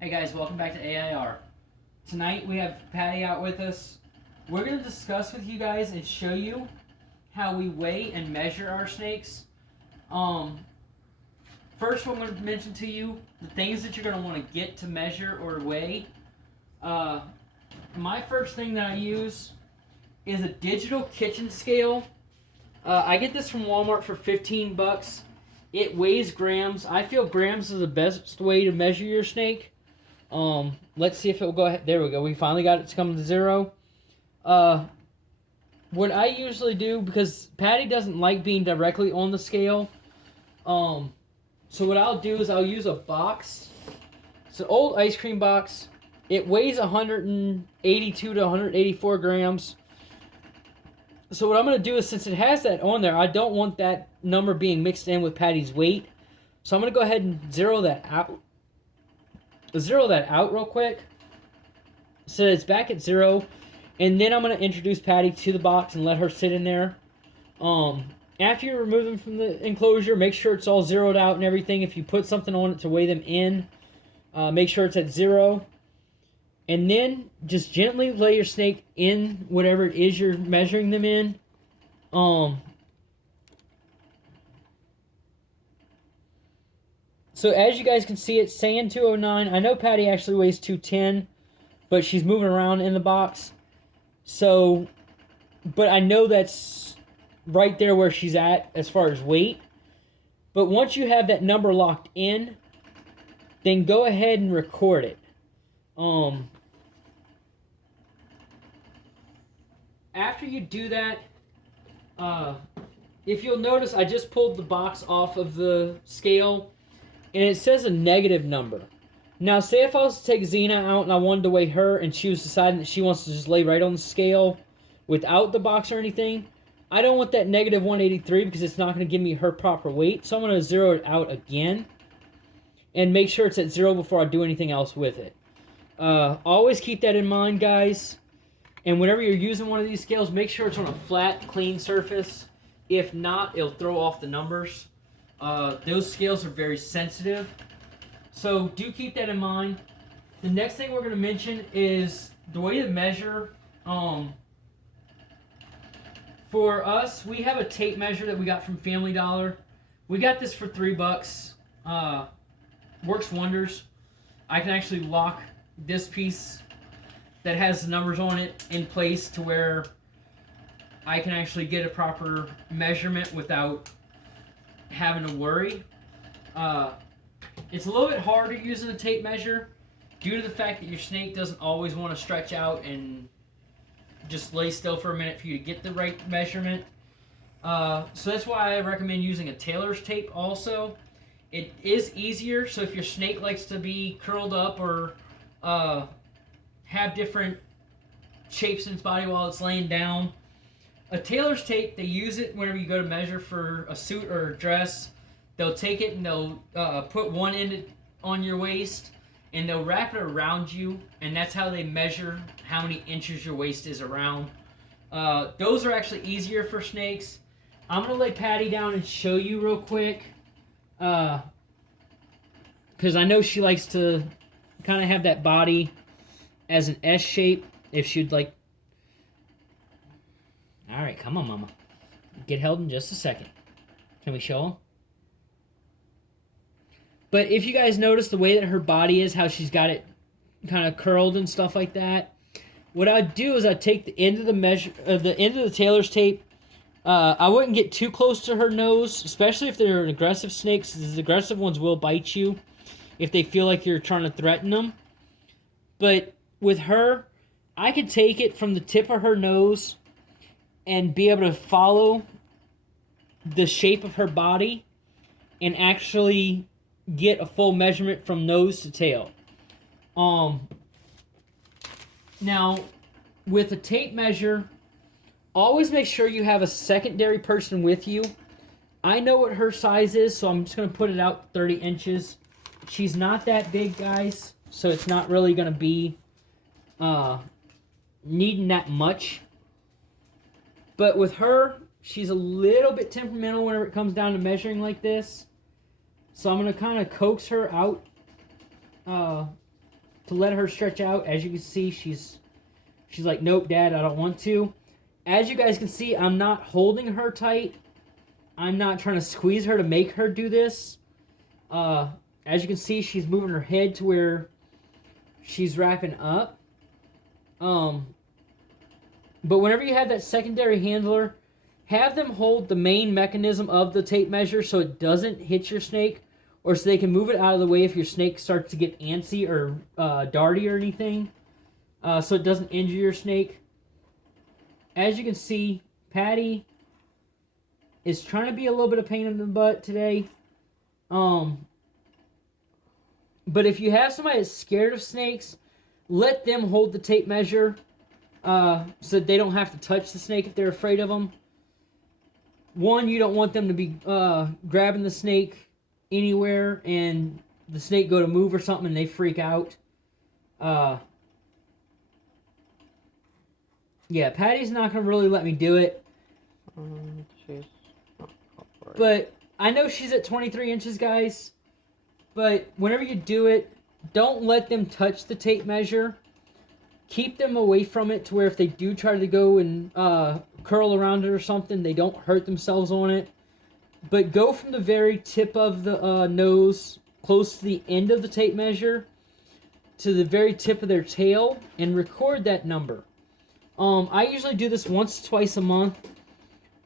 Hey guys, welcome back to AIR. Tonight we have Patty out with us. We're going to discuss with you guys and show you how we weigh and measure our snakes. First, I'm going to mention to you the things that you're going to want to get to measure or weigh. My first thing that I use is a digital kitchen scale. I get this from Walmart for 15 bucks. It weighs grams. I feel grams is the best way to measure your snake. Let's see if it will go ahead. There we go. We finally got it to come to 0. What I usually do, because Patty doesn't like being directly on the scale, so what I'll do is I'll use a box. It's an old ice cream box. It weighs 182 to 184 grams. So what I'm going to do is, since it has that on there, I don't want that number being mixed in with Patty's weight. So I'm going to go ahead and zero that out real quick, so it's back at 0, and then I'm going to introduce Patty to the box and let her sit in there. After you remove them from the enclosure, make sure it's all zeroed out and everything. If you put something on it to weigh them in, make sure it's at 0, and then just gently lay your snake in whatever it is you're measuring them in. So as you guys can see, it's saying 209. I know Patty actually weighs 210, but she's moving around in the box. So, but I know that's right there where she's at as far as weight. But once you have that number locked in, then go ahead and record it. After you do that, if you'll notice, I just pulled the box off of the scale, and it says a negative number. Now, say if I was to take Xena out and I wanted to weigh her, and she was deciding that she wants to just lay right on the scale without the box or anything, I don't want that negative 183 because it's not going to give me her proper weight. So I'm going to zero it out again and make sure it's at 0 before I do anything else with it. Always keep that in mind, guys. And whenever you're using one of these scales, make sure it's on a flat, clean surface. If not, it'll throw off the numbers. Those scales are very sensitive. So do keep that in mind. The next thing we're going to mention is the way to measure. For us, we have a tape measure that we got from Family Dollar. We got this for $3. Works wonders. I can actually lock this piece that has the numbers on it in place to where I can actually get a proper measurement without having to worry. It's a little bit harder using a tape measure due to the fact that your snake doesn't always want to stretch out and just lay still for a minute for you to get the right measurement. So that's why I recommend using a tailor's tape also. It is easier, so if your snake likes to be curled up or have different shapes in its body while it's laying down, a tailor's tape, they use it whenever you go to measure for a suit or a dress. They'll take it and they'll put one end on your waist and they'll wrap it around you, and that's how they measure how many inches your waist is around. Those are actually easier for snakes. I'm going to lay Patty down and show you real quick, because I know she likes to kind of have that body as an S shape if she'd like. All right, come on, Mama. Get held in just a second. Can we show them? But if you guys notice the way that her body is, how she's got it kind of curled and stuff like that, what I'd do is I'd take the end of the tailor's tape. I wouldn't get too close to her nose, especially if they're an aggressive snake, because the aggressive ones will bite you if they feel like you're trying to threaten them. But with her, I could take it from the tip of her nose and be able to follow the shape of her body and actually get a full measurement from nose to tail. Now, with a tape measure, always make sure you have a secondary person with you. I know what her size is, so I'm just going to put it out 30 inches. She's not that big, guys, so it's not really going to be needing that much. But with her, she's a little bit temperamental whenever it comes down to measuring like this. So I'm going to kind of coax her out to let her stretch out. As you can see, she's like, nope, Dad, I don't want to. As you guys can see, I'm not holding her tight. I'm not trying to squeeze her to make her do this. As you can see, she's moving her head to where she's wrapping up. But whenever you have that secondary handler, have them hold the main mechanism of the tape measure so it doesn't hit your snake, or so they can move it out of the way if your snake starts to get antsy or darty or anything, so it doesn't injure your snake. As you can see, Patty is trying to be a little bit of pain in the butt today. But if you have somebody that's scared of snakes, let them hold the tape measure so that they don't have to touch the snake if they're afraid of them. One, you don't want them to be grabbing the snake anywhere and the snake go to move or something and they freak out. Yeah, Patty's not going to really let me do it. She's not but I know she's at 23 inches, guys. But whenever you do it, don't let them touch the tape measure. Keep them away from it to where if they do try to go and curl around it or something, they don't hurt themselves on it. But go from the very tip of the nose, close to the end of the tape measure, to the very tip of their tail, and record that number. I usually do this once, twice a month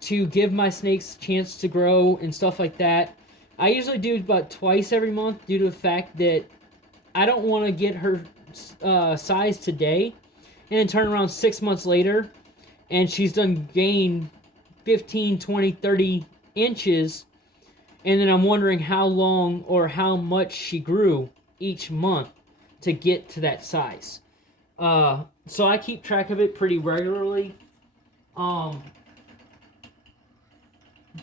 to give my snakes a chance to grow and stuff like that. I usually do about twice every month due to the fact that I don't want to get her size today and then turn around 6 months later and she's done gained 15, 20, 30 inches, and then I'm wondering how long or how much she grew each month to get to that size. So I keep track of it pretty regularly.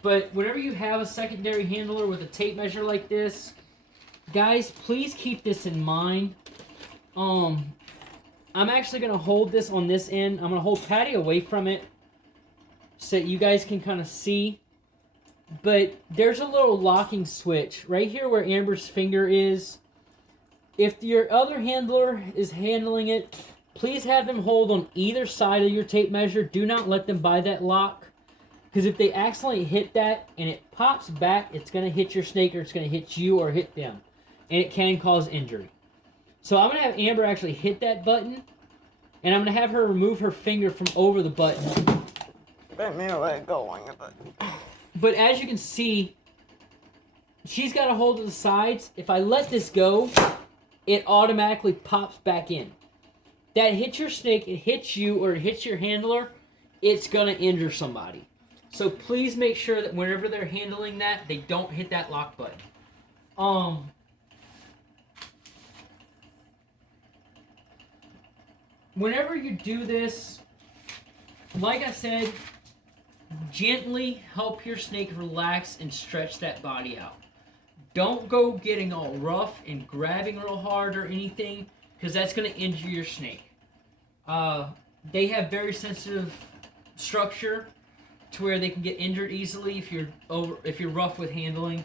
But whenever you have a secondary handler with a tape measure like this, guys, please keep this in mind. I'm actually going to hold this on this end. I'm going to hold Patty away from it so that you guys can kind of see. But there's a little locking switch right here where Amber's finger is. If your other handler is handling it, please have them hold on either side of your tape measure. Do not let them buy that lock. Because if they accidentally hit that and it pops back, it's going to hit your snake or it's going to hit you or hit them. And it can cause injury. So I'm going to have Amber actually hit that button. And I'm going to have her remove her finger from over the button. Let me let go of it. But as you can see, she's got a hold of the sides. If I let this go, it automatically pops back in. That hits your snake, it hits you, or it hits your handler, it's going to injure somebody. So please make sure that whenever they're handling that, they don't hit that lock button. Whenever you do this, like I said, gently help your snake relax and stretch that body out. Don't go getting all rough and grabbing real hard or anything, because that's going to injure your snake. They have very sensitive structure to where they can get injured easily if you're rough with handling.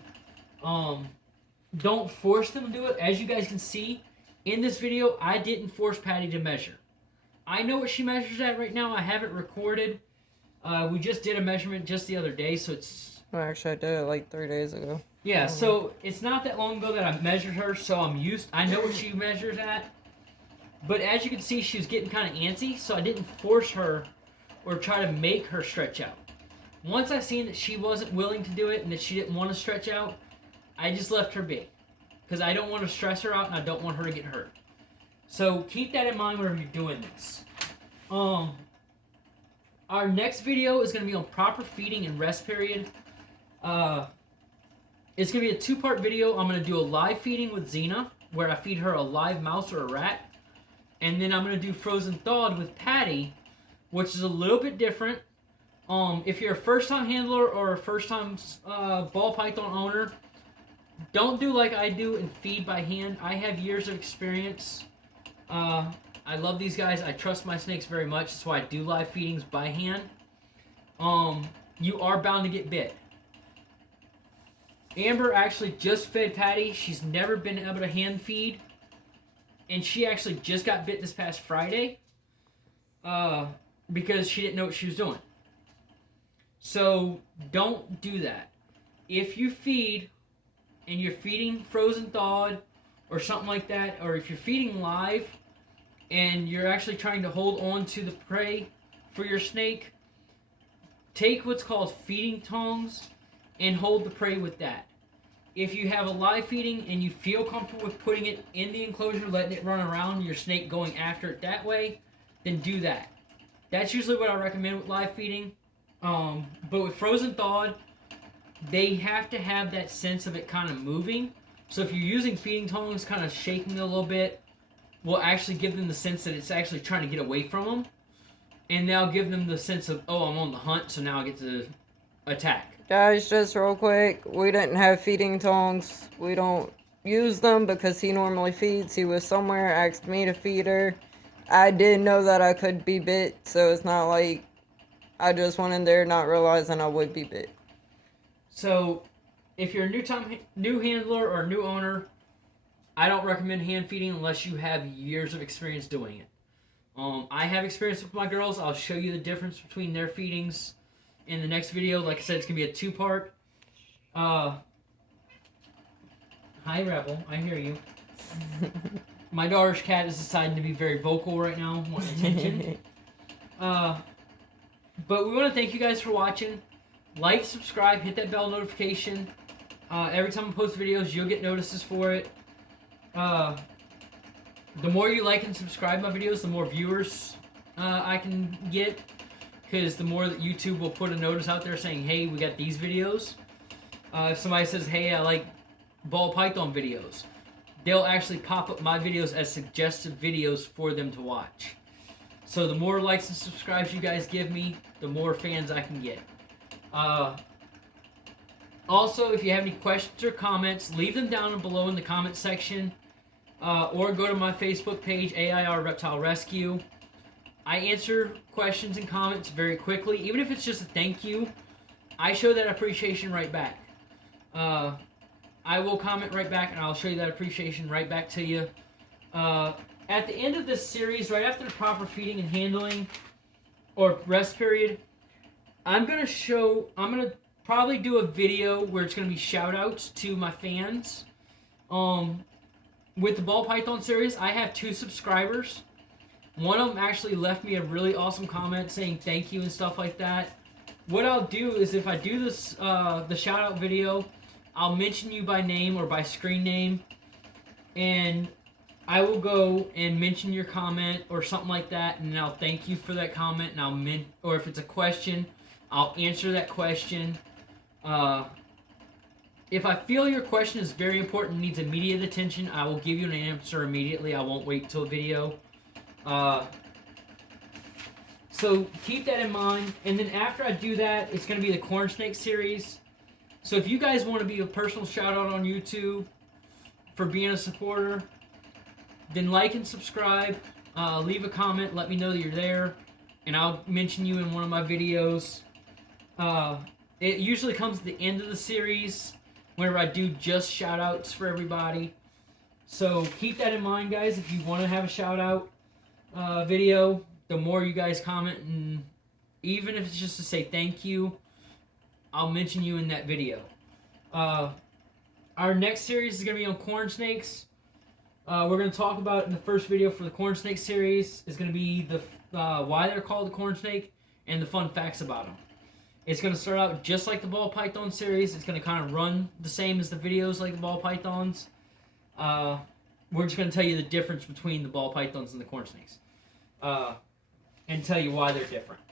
Don't force them to do it. As you guys can see in this video, I didn't force Patty to measure. I know what she measures at right now. I have it recorded. We just did a measurement just the other day, so it's... Well, actually, I did it like 3 days ago. Yeah, so it's not that long ago that I measured her, so I know what she measures at. But as you can see, she was getting kind of antsy, so I didn't force her or try to make her stretch out. Once I seen that she wasn't willing to do it and that she didn't want to stretch out, I just left her be. Because I don't want to stress her out and I don't want her to get hurt. So keep that in mind whenever you're doing this. Our next video is going to be on proper feeding and rest period. It's going to be a 2-part video. I'm going to do a live feeding with Xena, where I feed her a live mouse or a rat. And then I'm going to do frozen thawed with Patty, which is a little bit different. If you're a first-time handler or a first-time ball python owner, don't do like I do and feed by hand. I have years of experience. I love these guys. I trust my snakes very much. That's why I do live feedings by hand. You are bound to get bit. Amber actually just fed Patty. She's never been able to hand feed. and she actually just got bit this past Friday because she didn't know what she was doing. So don't do that. If you feed and you're feeding frozen thawed or something like that, or if you're feeding live and you're actually trying to hold on to the prey for your snake, take what's called feeding tongs and hold the prey with that. If you have a live feeding and you feel comfortable with putting it in the enclosure, letting it run around, your snake going after it that way, then do that. That's usually what I recommend with live feeding. But with frozen thawed, they have to have that sense of it kind of moving. So if you're using feeding tongs, kind of shaking it a little bit, will actually give them the sense that it's actually trying to get away from them. And now give them the sense of, oh, I'm on the hunt, so now I get to attack. Guys, just real quick, we didn't have feeding tongs. We don't use them because he normally feeds. He was somewhere, asked me to feed her. I did know that I could be bit, so it's not like I just went in there not realizing I would be bit. So, if you're a new handler or a new owner, I don't recommend hand feeding unless you have years of experience doing it. I have experience with my girls. I'll show you the difference between their feedings in the next video. Like I said, it's going to be a 2-part. Hi, Rebel. I hear you. My daughter's cat is deciding to be very vocal right now, wanting attention. But we want to thank you guys for watching. Like, subscribe, hit that bell notification. Every time I post videos, you'll get notices for it. The more you like and subscribe my videos, the more viewers I can get. Because the more that YouTube will put a notice out there saying, hey, we got these videos. If somebody says, hey, I like ball python videos, they'll actually pop up my videos as suggested videos for them to watch. So the more likes and subscribes you guys give me, the more fans I can get. Also, if you have any questions or comments, leave them down below in the comment section. Or go to my Facebook page, AIR Reptile Rescue. I answer questions and comments very quickly. Even if it's just a thank you, I show that appreciation right back. I will comment right back, and I'll show you that appreciation right back to you. At the end of this series, right after the proper feeding and handling, or rest period, I'm going to probably do a video where it's going to be shout-outs to my fans. With the ball python series, I have 2 subscribers. One of them actually left me a really awesome comment saying thank you and stuff like that. What I'll do is if I do this, the shout-out video, I'll mention you by name or by screen name, and I will go and mention your comment or something like that, and I'll thank you for that comment, and or if it's a question, I'll answer that question. If I feel your question is very important and needs immediate attention, I will give you an answer immediately. I won't wait till video. So keep that in mind. And then after I do that, it's going to be the corn snake series. So if you guys want to be a personal shout out on YouTube for being a supporter, then like and subscribe. Leave a comment. Let me know that you're there. And I'll mention you in one of my videos. It usually comes at the end of the series whenever I do just shout outs for everybody. So keep that in mind, guys. If you want to have a shout out video, the more you guys comment, and even if it's just to say thank you, I'll mention you in that video. Our next series is going to be on corn snakes. We're going to talk about in the first video for the corn snake series is going to be the why they're called the corn snake and the fun facts about them. It's going to start out just like the ball python series. It's going to kind of run the same as the videos like the ball pythons. We're just going to tell you the difference between the ball pythons and the corn snakes. And tell you why they're different.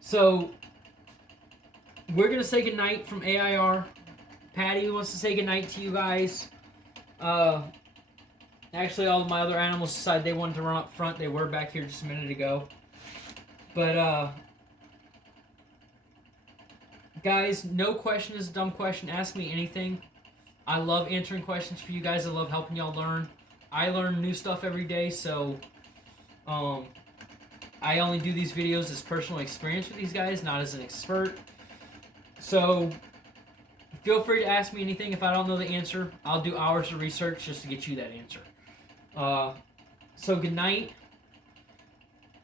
So, we're going to say goodnight from AIR. Patty wants to say goodnight to you guys. Actually, all of my other animals decided they wanted to run up front. They were back here just a minute ago. But, guys, no question is a dumb question. Ask me anything. I love answering questions for you guys. I love helping y'all learn. I learn new stuff every day, so I only do these videos as personal experience with these guys, not as an expert. So feel free to ask me anything. If I don't know the answer, I'll do hours of research just to get you that answer. So good night.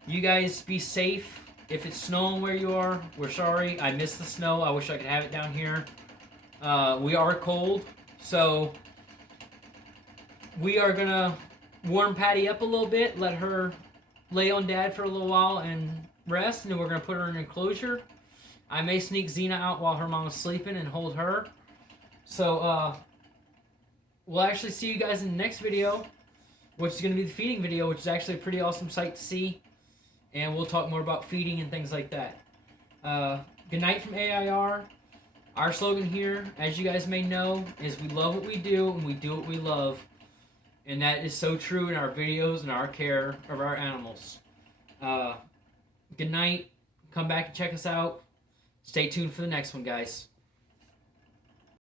You guys be safe. If it's snowing where you are, we're sorry. I miss the snow. I wish I could have it down here. We are cold, so we are gonna warm Patty up a little bit, let her lay on Dad for a little while and rest, and then we're gonna put her in an enclosure. I may sneak Xena out while her mom is sleeping and hold her. So we'll actually see you guys in the next video, which is gonna be the feeding video, which is actually a pretty awesome sight to see. And we'll talk more about feeding and things like that. Good night from AIR. Our slogan here, as you guys may know, is we love what we do and we do what we love. And that is so true in our videos and our care of our animals. Good night. Come back and check us out. Stay tuned for the next one, guys.